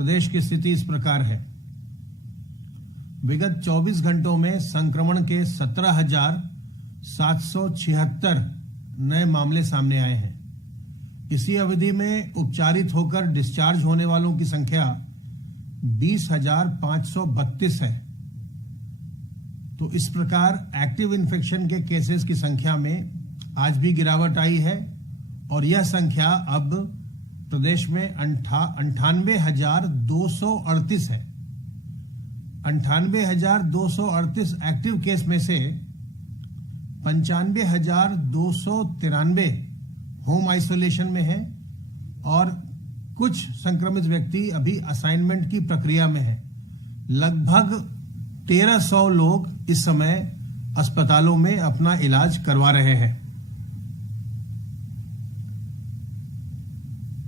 प्रदेश की स्थिति इस प्रकार है। विगत 24 घंटों में संक्रमण के 17,776 नए मामले सामने आए हैं। इसी अवधि में उपचारित होकर डिस्चार्ज होने वालों की संख्या 20,532 है। तो इस प्रकार एक्टिव इन्फेक्शन के केसेस की संख्या में आज भी गिरावट आई है और यह संख्या अब प्रदेश में 98,238 है। 98,238 एक्टिव केस में से 95,293 होम आइसोलेशन में है और कुछ संक्रमित व्यक्ति अभी असाइनमेंट की प्रक्रिया में है। लगभग 1,300 लोग इस समय अस्पतालों में अपना इलाज करवा रहे हैं।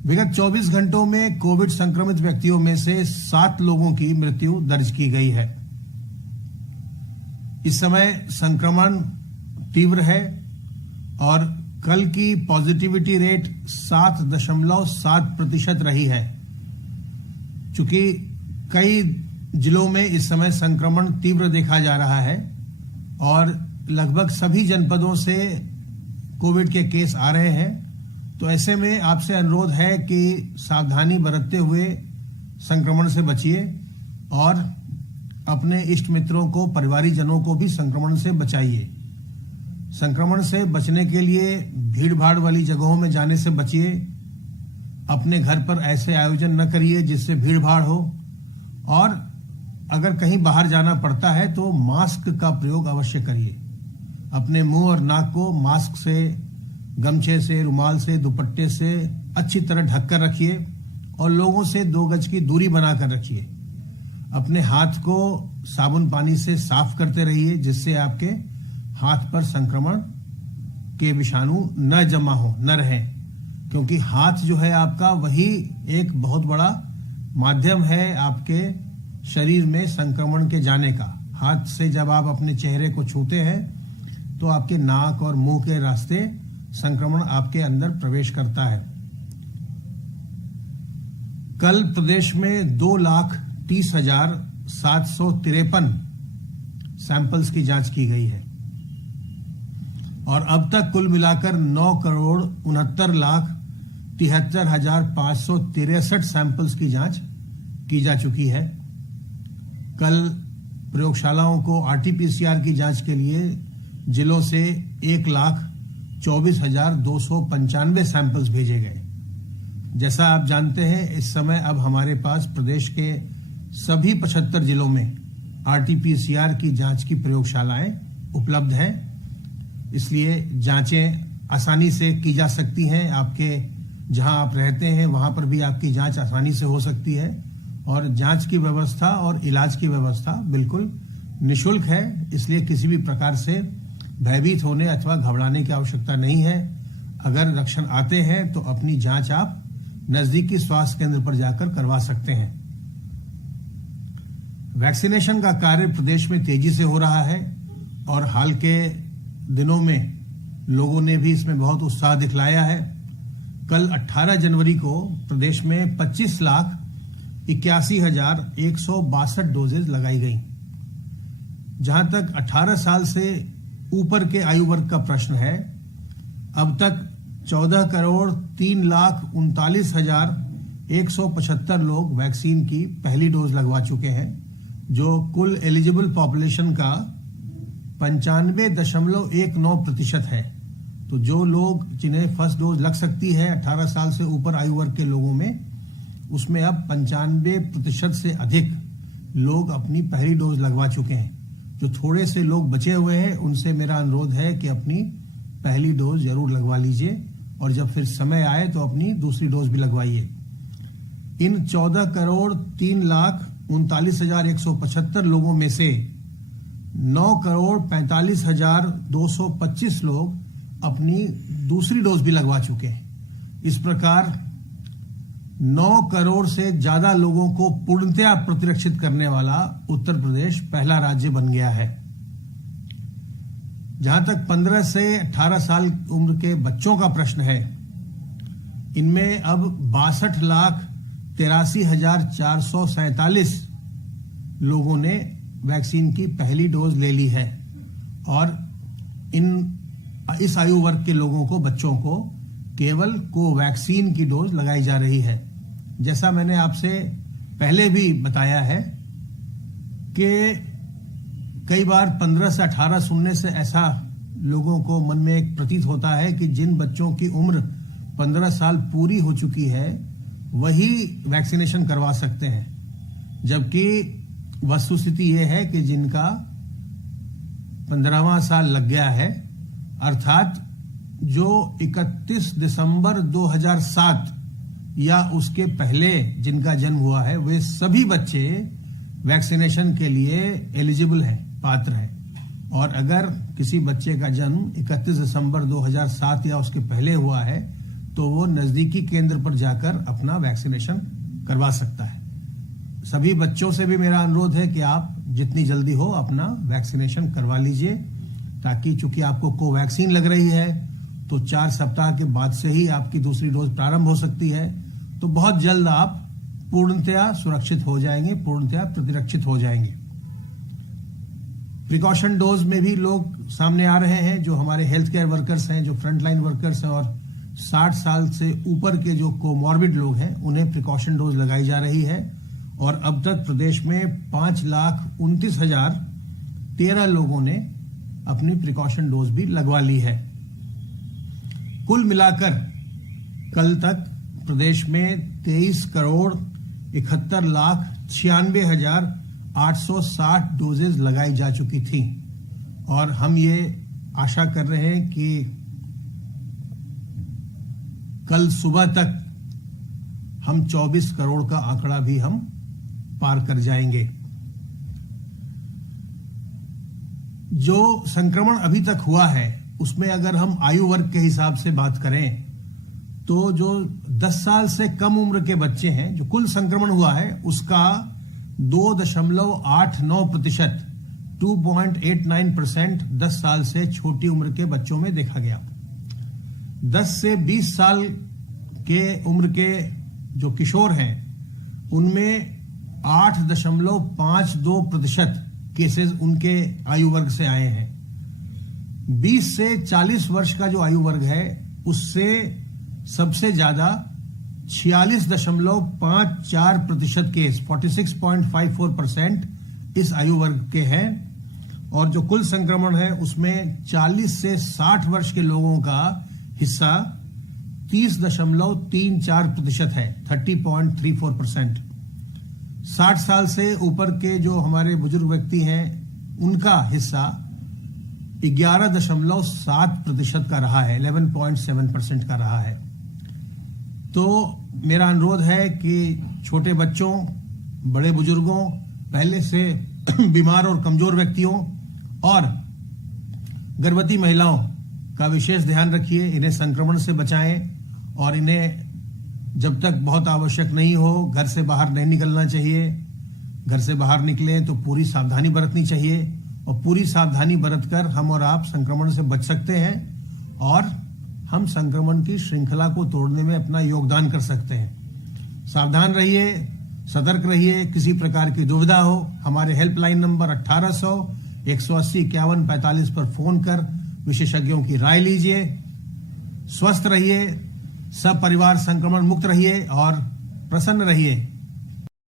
विगत 24 घंटों में कोविड संक्रमित व्यक्तियों में से 7 लोगों की मृत्यु दर्ज की गई है। इस समय संक्रमण तीव्र है और कल की पॉजिटिविटी रेट 7.7% रही है। चूंकि कई जिलों में इस समय संक्रमण तीव्र देखा जा रहा है और लगभग सभी जनपदों से कोविड के केस आ रहे हैं, तो ऐसे में आपसे अनुरोध है कि सावधानी बरतते हुए संक्रमण से बचिए और अपने इष्ट मित्रों को, परिवारीजनों को भी संक्रमण से बचाइए। संक्रमण से बचने के लिए भीड़ भाड़ वाली जगहों में जाने से बचिए। अपने घर पर ऐसे आयोजन न करिए जिससे भीड़ भाड़ हो और अगर कहीं बाहर जाना पड़ता है तो मास्क का प्रयोग अवश्य करिए। अपने मुंह और नाक को मास्क से, गमछे से, रुमाल से, दुपट्टे से अच्छी तरह ढककर रखिए और लोगों से 2 गज की दूरी बनाकर रखिए। अपने हाथ को साबुन पानी से साफ करते रहिए जिससे आपके हाथ पर संक्रमण के विषाणु न जमा हो, न रहे, क्योंकि हाथ जो है आपका वही एक बहुत बड़ा माध्यम है आपके शरीर में संक्रमण के जाने का। हाथ से जब आप अपने चेहरे को छूते हैं तो आपके नाक और मुंह के रास्ते संक्रमण आपके अंदर प्रवेश करता है। कल प्रदेश में 2,30,753 सैंपल्स की जांच की गई है और अब तक कुल मिलाकर 9,69,73,563 सैंपल्स की जांच की जा चुकी है। कल प्रयोगशालाओं को आरटीपीसीआर की जांच के लिए जिलों से 1,24,295 सैंपल्स भेजे गए। जैसा आप जानते हैं, इस समय अब हमारे पास प्रदेश के सभी 75 जिलों में आरटीपीसीआर की जांच की प्रयोगशालाएं उपलब्ध हैं, इसलिए जांचें आसानी से की जा सकती हैं। आपके जहां आप रहते हैं वहां पर भी आपकी जांच आसानी से हो सकती है और जांच की व्यवस्था और इलाज की व्यवस्था बिल्कुल निःशुल्क है, इसलिए किसी भी प्रकार से भयभीत होने अथवा घबराने की आवश्यकता नहीं है। अगर लक्षण आते हैं तो अपनी जांच आप नजदीकी स्वास्थ्य केंद्र पर जाकर करवा सकते हैं। वैक्सीनेशन का कार्य प्रदेश में तेजी से हो रहा है और हाल के दिनों में लोगों ने भी इसमें बहुत उत्साह दिखलाया है। कल 18 जनवरी को प्रदेश में 25,81,162 डोजेज लगाई गई। जहां तक 18 साल से ऊपर के आयु वर्ग का प्रश्न है, अब तक 14,39,39,175 लोग वैक्सीन की पहली डोज लगवा चुके हैं, जो कुल एलिजिबल पॉपुलेशन का 95.19% है। तो जो लोग जिन्हें फर्स्ट डोज लग सकती है 18 साल से ऊपर आयु वर्ग के लोगों में, उसमें अब 95% से अधिक लोग अपनी पहली डोज लगवा चुके हैं। जो थोड़े से लोग बचे हुए हैं उनसे मेरा अनुरोध है कि अपनी पहली डोज जरूर लगवा लीजिए और जब फिर समय आए तो अपनी दूसरी डोज भी लगवाइए। इन 14,03,39,175 लोगों में से 9,45,225 लोग अपनी दूसरी डोज भी लगवा चुके हैं। इस प्रकार 9 करोड़ से ज्यादा लोगों को पूर्णतया प्रतिरक्षित करने वाला उत्तर प्रदेश पहला राज्य बन गया है। जहां तक 15 से 18 साल उम्र के बच्चों का प्रश्न है, इनमें अब 83,447 लोगों ने वैक्सीन की पहली डोज ले ली है और इस आयु वर्ग के लोगों को, बच्चों को केवल कोवैक्सीन की डोज लगाई जा रही है। जैसा मैंने आपसे पहले भी बताया है कि कई बार 15 से 18 सुनने से ऐसा लोगों को मन में एक प्रतीत होता है कि जिन बच्चों की उम्र 15 साल पूरी हो चुकी है वही वैक्सीनेशन करवा सकते हैं, जबकि वस्तुस्थिति यह है कि जिनका 15वां साल लग गया है, अर्थात जो 31 दिसंबर 2007 या उसके पहले जिनका जन्म हुआ है, वे सभी बच्चे वैक्सीनेशन के लिए एलिजिबल हैं, पात्र हैं। और अगर किसी बच्चे का जन्म 31 दिसंबर 2007 या उसके पहले हुआ है तो वो नजदीकी केंद्र पर जाकर अपना वैक्सीनेशन करवा सकता है। सभी बच्चों से भी मेरा अनुरोध है कि आप जितनी जल्दी हो अपना वैक्सीनेशन करवा लीजिए, ताकि चूंकि आपको कोवैक्सीन लग रही है तो 4 सप्ताह के बाद से ही आपकी दूसरी डोज प्रारंभ हो सकती है, तो बहुत जल्द आप पूर्णतया सुरक्षित हो जाएंगे, पूर्णतया प्रतिरक्षित हो जाएंगे। प्रिकॉशन डोज में भी लोग सामने आ रहे हैं, जो हमारे हेल्थ केयर वर्कर्स हैं, जो फ्रंटलाइन वर्कर्स हैं और 60 साल से ऊपर के जो कोमॉर्बिड लोग हैं, उन्हें प्रिकॉशन डोज लगाई जा रही है। और अब तक प्रदेश में 5,29,013 लोगों ने अपनी प्रिकॉशन डोज भी लगवा ली है। कुल मिलाकर कल तक प्रदेश में 23,71,96,860 डोजेज लगाई जा चुकी थी और हम ये आशा कर रहे हैं कि कल सुबह तक हम 24 करोड़ का आंकड़ा भी हम पार कर जाएंगे। जो संक्रमण अभी तक हुआ है उसमें अगर हम आयु वर्ग के हिसाब से बात करें तो जो 10 साल से कम उम्र के बच्चे हैं, जो कुल संक्रमण हुआ है उसका 2.89%, 2.89% 10 साल से छोटी उम्र के बच्चों में देखा गया। 10 से 20 साल के उम्र के जो किशोर हैं उनमें 8.52% केसेस उनके आयु वर्ग से आए हैं। 20 से 40 वर्ष का जो आयु वर्ग है उससे सबसे ज्यादा 46.54% केस, 46.54% इस आयु वर्ग के हैं। और जो कुल संक्रमण है उसमें 40 से 60 वर्ष के लोगों का हिस्सा 30.34% है, 30.34%। 60 साल से ऊपर के जो हमारे बुजुर्ग व्यक्ति हैं उनका हिस्सा 11.7% का रहा है, 11.7% का रहा है। तो मेरा अनुरोध है कि छोटे बच्चों, बड़े बुजुर्गों, पहले से बीमार और कमजोर व्यक्तियों और गर्भवती महिलाओं का विशेष ध्यान रखिए। इन्हें संक्रमण से बचाएं और इन्हें जब तक बहुत आवश्यक नहीं हो घर से बाहर नहीं निकलना चाहिए। घर से बाहर निकले तो पूरी सावधानी बरतनी चाहिए और पूरी सावधानी बरतकर हम और आप संक्रमण से बच सकते हैं और हम संक्रमण की श्रृंखला को तोड़ने में अपना योगदान कर सकते हैं। सावधान रहिए, सतर्क रहिए। किसी प्रकार की दुविधा हो हमारे हेल्पलाइन नंबर 1800-180-5145 पर फोन कर विशेषज्ञों की राय लीजिए। स्वस्थ रहिए, सब परिवार संक्रमण मुक्त रहिए और प्रसन्न रहिए।